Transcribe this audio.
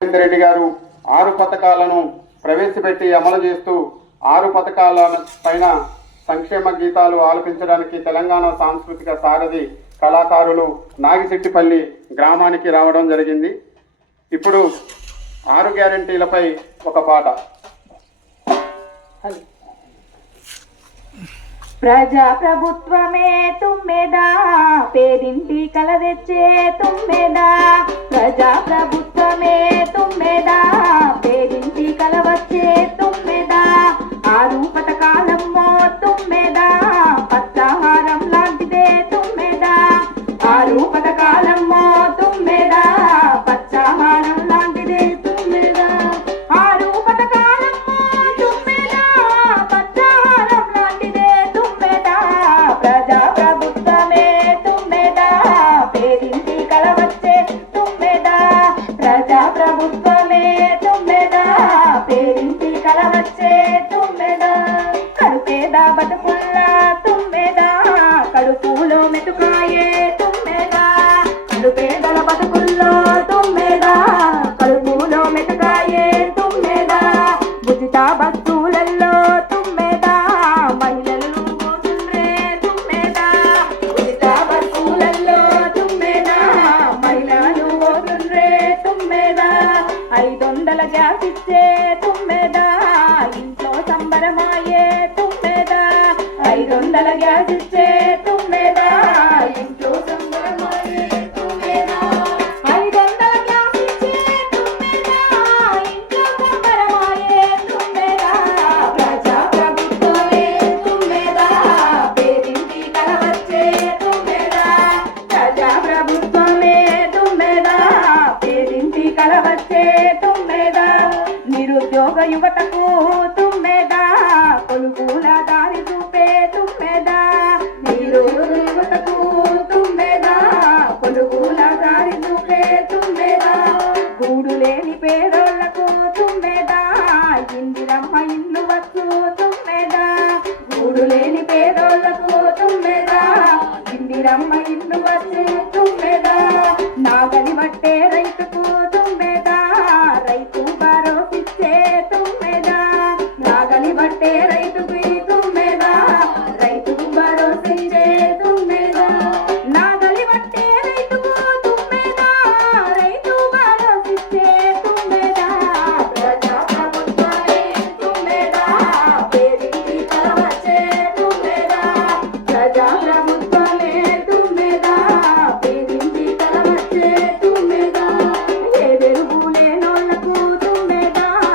రెడ్డి గారు ఆరు పథకాలను ప్రవేశపెట్టి అమలు చేస్తూ ఆరు పథకాల పైన సంక్షేమ గీతాలు ఆలపించడానికి తెలంగాణ సాంస్కృతిక సారథి కళాకారులు నాగిశెట్టిపల్లి గ్రామానికి రావడం జరిగింది. ఇప్పుడు ఆరు గ్యారంటీలపై ఒక పాట. ప్రజా ప్రభుత్వమే తుమ్మెదా పేరింటి కల తెచ్చే తుమ్మెదా ప్రజా పేరింటి కలవచ్చే ఐదొందల గ్యాస్ తుమ్మెదా. ఇంట్లో సంబరమాయే తుమ్మెదా. ఐదొందల గ్యాస్ ఇచ్చే తుమ్మెదా. ఇంట్లో సంబరమాయే తుమ్మెదా. ఐదొందల గ్యాస్ ఇచ్చే తుమ్మెదా. ఇంట్లో సంబరమాయే తుమ్మెదా. ప్రజా ప్రభుత్వమే తుమ్మెదా. పేదింటి కలవచ్చే తుమ్మెదా. ప్రజా ప్రభుత్వమే తుమ్మెదా. పేరింటి కలవచ్చే తుమ్మెదా యుగ యువతకు తుమ్మెదా? కొలుగుల దారి చూపే తుమ్మెదా? నీరు యువతకు తుమ్మెదా? కొలుగుల దారి చూపే తుమ్మెదా? గూడు లేని పేదోళ్ళకు తుమ్మెదా? ఇందిరమ్మ ఇల్లు వచ్చు తుమ్మెదా? గూడు లేని పేదోళ్ళకు తుమ్మెదా? ఇందిరమ్మ ఇల్లు వచ్చు తుమ్మెదా? నాగలి బట్టే బట్టే రైతు తుమ్మెదా రైతు భరోసిందే తుమ్మెదా. నా గలి బట్టే రైతు తుమ్మెదా రైతు భరోసిస్తే తుమ్మెదా. ప్రజాప్రభుత్వమే తుమ్మెదా పేరింటి తలవచ్చే తుమ్మెదా. ప్రజాప్రభుత్వమే తుమ్మెదా పేరింటి తలవచ్చే